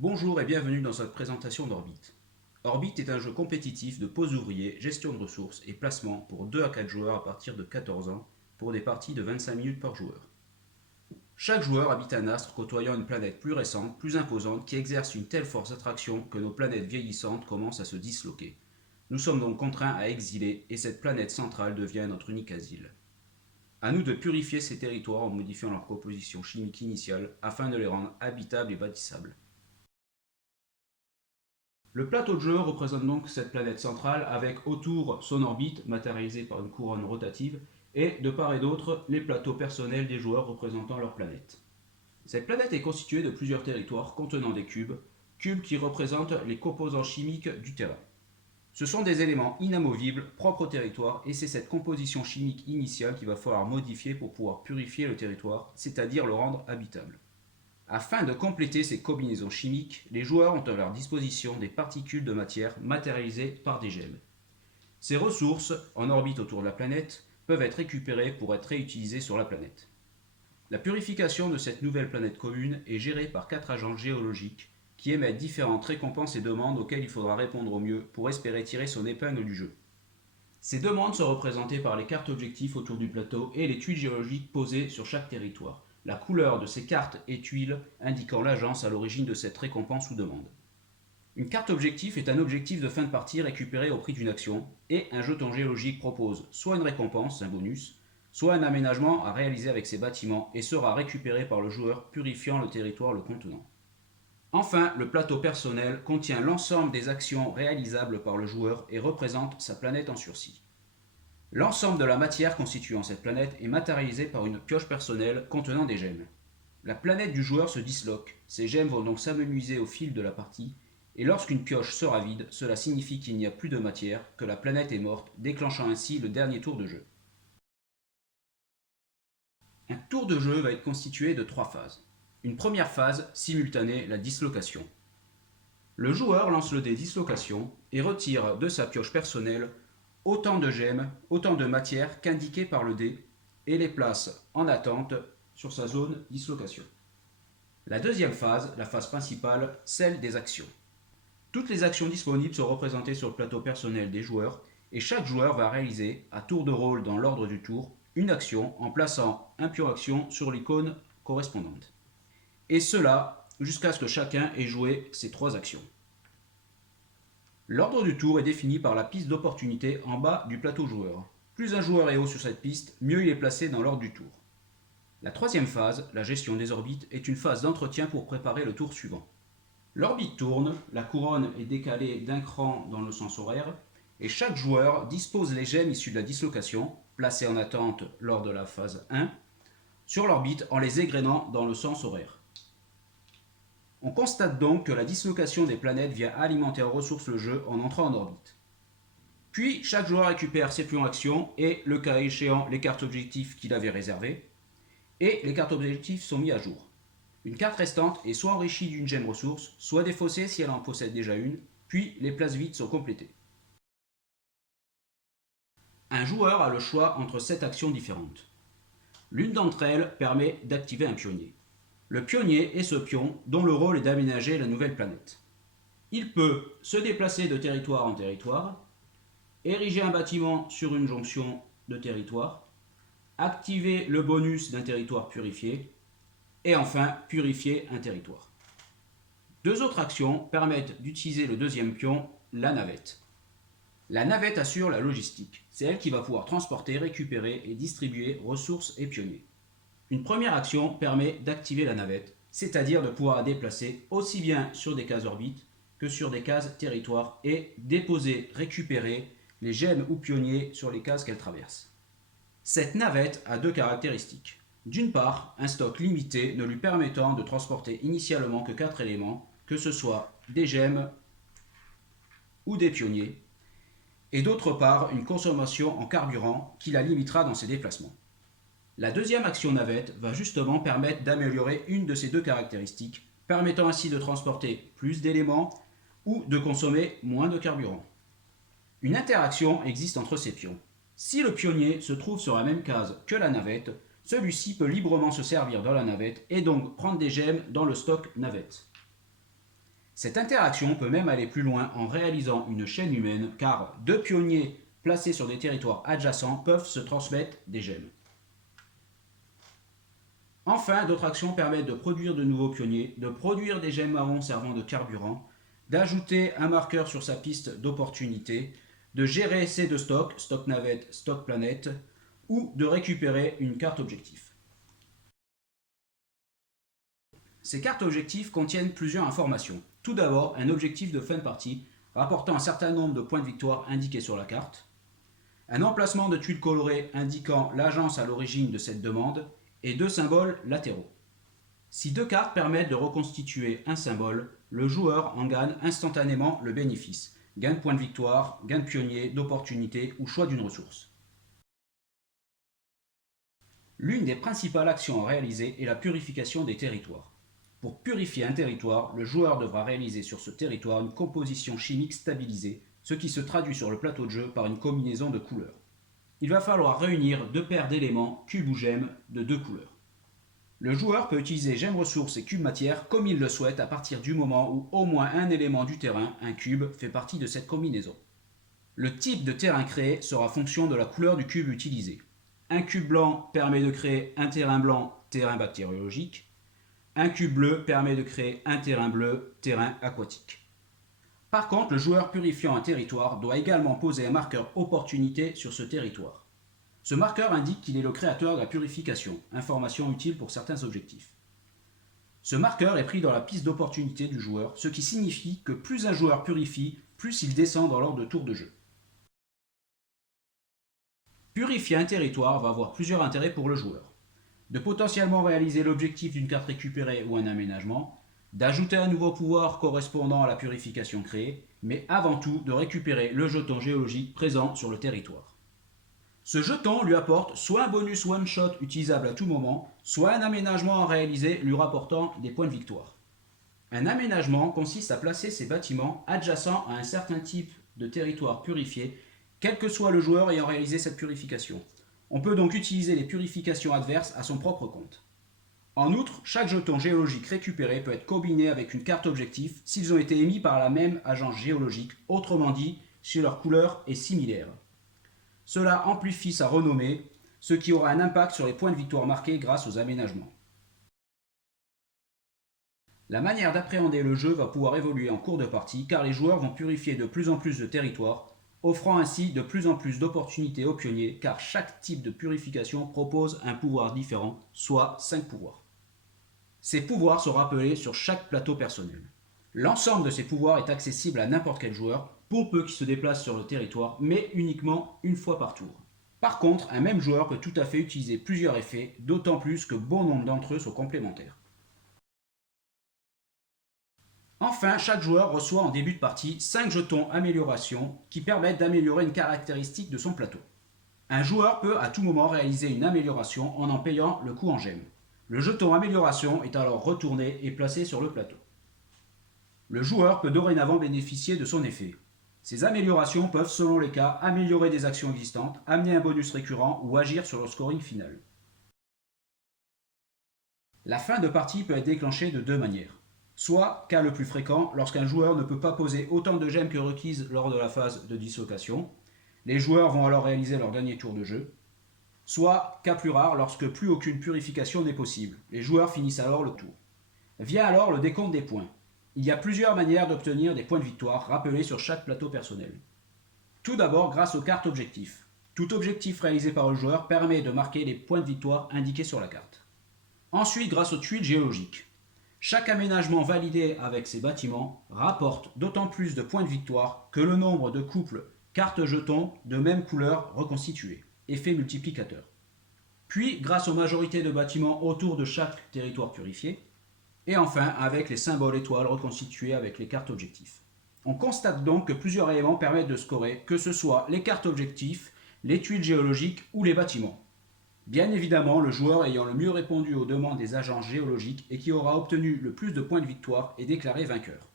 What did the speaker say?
Bonjour et bienvenue dans cette présentation d'Orbit. Orbit est un jeu compétitif de pose ouvrier, gestion de ressources et placement pour 2 à 4 joueurs à partir de 14 ans pour des parties de 25 minutes par joueur. Chaque joueur habite un astre côtoyant une planète plus récente, plus imposante, qui exerce une telle force d'attraction que nos planètes vieillissantes commencent à se disloquer. Nous sommes donc contraints à exiler et cette planète centrale devient notre unique asile. À nous de purifier ces territoires en modifiant leur composition chimique initiale afin de les rendre habitables et bâtissables. Le plateau de jeu représente donc cette planète centrale avec autour son orbite matérialisée par une couronne rotative et de part et d'autre les plateaux personnels des joueurs représentant leur planète. Cette planète est constituée de plusieurs territoires contenant des cubes qui représentent les composants chimiques du terrain. Ce sont des éléments inamovibles propres au territoire et c'est cette composition chimique initiale qu'il va falloir modifier pour pouvoir purifier le territoire, c'est-à-dire le rendre habitable. Afin de compléter ces combinaisons chimiques, les joueurs ont à leur disposition des particules de matière matérialisées par des gemmes. Ces ressources, en orbite autour de la planète, peuvent être récupérées pour être réutilisées sur la planète. La purification de cette nouvelle planète commune est gérée par 4 agents géologiques qui émettent différentes récompenses et demandes auxquelles il faudra répondre au mieux pour espérer tirer son épingle du jeu. Ces demandes sont représentées par les cartes objectifs autour du plateau et les tuiles géologiques posées sur chaque territoire. La couleur de ces cartes et tuiles indiquant l'agence à l'origine de cette récompense ou demande. Une carte objectif est un objectif de fin de partie récupéré au prix d'une action, et un jeton géologique propose soit une récompense, un bonus, soit un aménagement à réaliser avec ces bâtiments et sera récupéré par le joueur purifiant le territoire le contenant. Enfin, le plateau personnel contient l'ensemble des actions réalisables par le joueur et représente sa planète en sursis. L'ensemble de la matière constituant cette planète est matérialisé par une pioche personnelle contenant des gemmes. La planète du joueur se disloque, ces gemmes vont donc s'amenuiser au fil de la partie, et lorsqu'une pioche sera vide, cela signifie qu'il n'y a plus de matière, que la planète est morte, déclenchant ainsi le dernier tour de jeu. Un tour de jeu va être constitué de 3 phases. Une première phase, simultanée, la dislocation. Le joueur lance le dé dislocation et retire de sa pioche personnelle autant de gemmes, autant de matière qu'indiqué par le dé et les place en attente sur sa zone dislocation. La deuxième phase, la phase principale, celle des actions. Toutes les actions disponibles sont représentées sur le plateau personnel des joueurs et chaque joueur va réaliser, à tour de rôle dans l'ordre du tour, une action en plaçant un pion action sur l'icône correspondante. Et cela jusqu'à ce que chacun ait joué ses 3 actions. L'ordre du tour est défini par la piste d'opportunité en bas du plateau joueur. Plus un joueur est haut sur cette piste, mieux il est placé dans l'ordre du tour. La troisième phase, la gestion des orbites, est une phase d'entretien pour préparer le tour suivant. L'orbite tourne, la couronne est décalée d'un cran dans le sens horaire, et chaque joueur dispose les gemmes issues de la dislocation, placées en attente lors de la phase 1, sur l'orbite en les égrénant dans le sens horaire. On constate donc que la dislocation des planètes vient alimenter en ressources le jeu en entrant en orbite. Puis chaque joueur récupère ses pions actions et, le cas échéant, les cartes objectifs qu'il avait réservées, et les cartes objectifs sont mis à jour. Une carte restante est soit enrichie d'une gemme ressource, soit défaussée si elle en possède déjà une, puis les places vides sont complétées. Un joueur a le choix entre 7 actions différentes. L'une d'entre elles permet d'activer un pionnier. Le pionnier est ce pion dont le rôle est d'aménager la nouvelle planète. Il peut se déplacer de territoire en territoire, ériger un bâtiment sur une jonction de territoire, activer le bonus d'un territoire purifié, et enfin purifier un territoire. 2 autres actions permettent d'utiliser le deuxième pion, la navette. La navette assure la logistique, c'est elle qui va pouvoir transporter, récupérer et distribuer ressources et pionniers. Une première action permet d'activer la navette, c'est-à-dire de pouvoir la déplacer aussi bien sur des cases orbites que sur des cases territoire et déposer, récupérer les gemmes ou pionniers sur les cases qu'elle traverse. Cette navette a 2 caractéristiques. D'une part, un stock limité ne lui permettant de transporter initialement que 4 éléments, que ce soit des gemmes ou des pionniers, et d'autre part, une consommation en carburant qui la limitera dans ses déplacements. La deuxième action navette va justement permettre d'améliorer une de ces 2 caractéristiques, permettant ainsi de transporter plus d'éléments ou de consommer moins de carburant. Une interaction existe entre ces pions. Si le pionnier se trouve sur la même case que la navette, celui-ci peut librement se servir dans la navette et donc prendre des gemmes dans le stock navette. Cette interaction peut même aller plus loin en réalisant une chaîne humaine, car deux pionniers placés sur des territoires adjacents peuvent se transmettre des gemmes. Enfin, d'autres actions permettent de produire de nouveaux pionniers, de produire des gemmes marrons servant de carburant, d'ajouter un marqueur sur sa piste d'opportunité, de gérer ses deux stocks, stock navette, stock planète, ou de récupérer une carte objectif. Ces cartes objectifs contiennent plusieurs informations. Tout d'abord, un objectif de fin de partie rapportant un certain nombre de points de victoire indiqués sur la carte, un emplacement de tuiles colorées indiquant l'agence à l'origine de cette demande, et deux symboles latéraux. Si deux cartes permettent de reconstituer un symbole, le joueur en gagne instantanément le bénéfice. Gain de points de victoire, gain de pionnier, d'opportunité ou choix d'une ressource. L'une des principales actions à réaliser est la purification des territoires. Pour purifier un territoire, le joueur devra réaliser sur ce territoire une composition chimique stabilisée, ce qui se traduit sur le plateau de jeu par une combinaison de couleurs. Il va falloir réunir deux paires d'éléments, cubes ou gemmes, de deux couleurs. Le joueur peut utiliser gemmes ressources et cubes matière comme il le souhaite à partir du moment où au moins un élément du terrain, un cube, fait partie de cette combinaison. Le type de terrain créé sera fonction de la couleur du cube utilisé. Un cube blanc permet de créer un terrain blanc, terrain bactériologique. Un cube bleu permet de créer un terrain bleu, terrain aquatique. Par contre, le joueur purifiant un territoire doit également poser un marqueur opportunité sur ce territoire. Ce marqueur indique qu'il est le créateur de la purification, information utile pour certains objectifs. Ce marqueur est pris dans la piste d'opportunité du joueur, ce qui signifie que plus un joueur purifie, plus il descend dans l'ordre de tour de jeu. Purifier un territoire va avoir plusieurs intérêts pour le joueur. De potentiellement réaliser l'objectif d'une carte récupérée ou un aménagement, d'ajouter un nouveau pouvoir correspondant à la purification créée, mais avant tout de récupérer le jeton géologique présent sur le territoire. Ce jeton lui apporte soit un bonus one-shot utilisable à tout moment, soit un aménagement à réaliser lui rapportant des points de victoire. Un aménagement consiste à placer ses bâtiments adjacents à un certain type de territoire purifié, quel que soit le joueur ayant réalisé cette purification. On peut donc utiliser les purifications adverses à son propre compte. En outre, chaque jeton géologique récupéré peut être combiné avec une carte objectif s'ils ont été émis par la même agence géologique, autrement dit, si leur couleur est similaire. Cela amplifie sa renommée, ce qui aura un impact sur les points de victoire marqués grâce aux aménagements. La manière d'appréhender le jeu va pouvoir évoluer en cours de partie car les joueurs vont purifier de plus en plus de territoires, offrant ainsi de plus en plus d'opportunités aux pionniers car chaque type de purification propose un pouvoir différent, soit 5 pouvoirs. Ces pouvoirs sont rappelés sur chaque plateau personnel. L'ensemble de ces pouvoirs est accessible à n'importe quel joueur, pour peu qu'il se déplace sur le territoire, mais uniquement une fois par tour. Par contre, un même joueur peut tout à fait utiliser plusieurs effets, d'autant plus que bon nombre d'entre eux sont complémentaires. Enfin, chaque joueur reçoit en début de partie 5 jetons amélioration qui permettent d'améliorer une caractéristique de son plateau. Un joueur peut à tout moment réaliser une amélioration en payant le coût en gemmes. Le jeton amélioration est alors retourné et placé sur le plateau. Le joueur peut dorénavant bénéficier de son effet. Ces améliorations peuvent, selon les cas, améliorer des actions existantes, amener un bonus récurrent ou agir sur le scoring final. La fin de partie peut être déclenchée de deux manières. Soit, cas le plus fréquent, lorsqu'un joueur ne peut pas poser autant de gemmes que requises lors de la phase de dislocation. Les joueurs vont alors réaliser leur dernier tour de jeu. Soit, cas plus rare, lorsque plus aucune purification n'est possible. Les joueurs finissent alors le tour. Vient alors le décompte des points. Il y a plusieurs manières d'obtenir des points de victoire rappelés sur chaque plateau personnel. Tout d'abord grâce aux cartes objectifs. Tout objectif réalisé par le joueur permet de marquer les points de victoire indiqués sur la carte. Ensuite grâce aux tuiles géologiques. Chaque aménagement validé avec ces bâtiments rapporte d'autant plus de points de victoire que le nombre de couples cartes-jetons de même couleur reconstitués. Effet multiplicateur. Puis grâce aux majorités de bâtiments autour de chaque territoire purifié. Et enfin avec les symboles étoiles reconstitués avec les cartes objectifs. On constate donc que plusieurs éléments permettent de scorer, que ce soit les cartes objectifs, les tuiles géologiques ou les bâtiments. Bien évidemment, le joueur ayant le mieux répondu aux demandes des agences géologiques et qui aura obtenu le plus de points de victoire est déclaré vainqueur.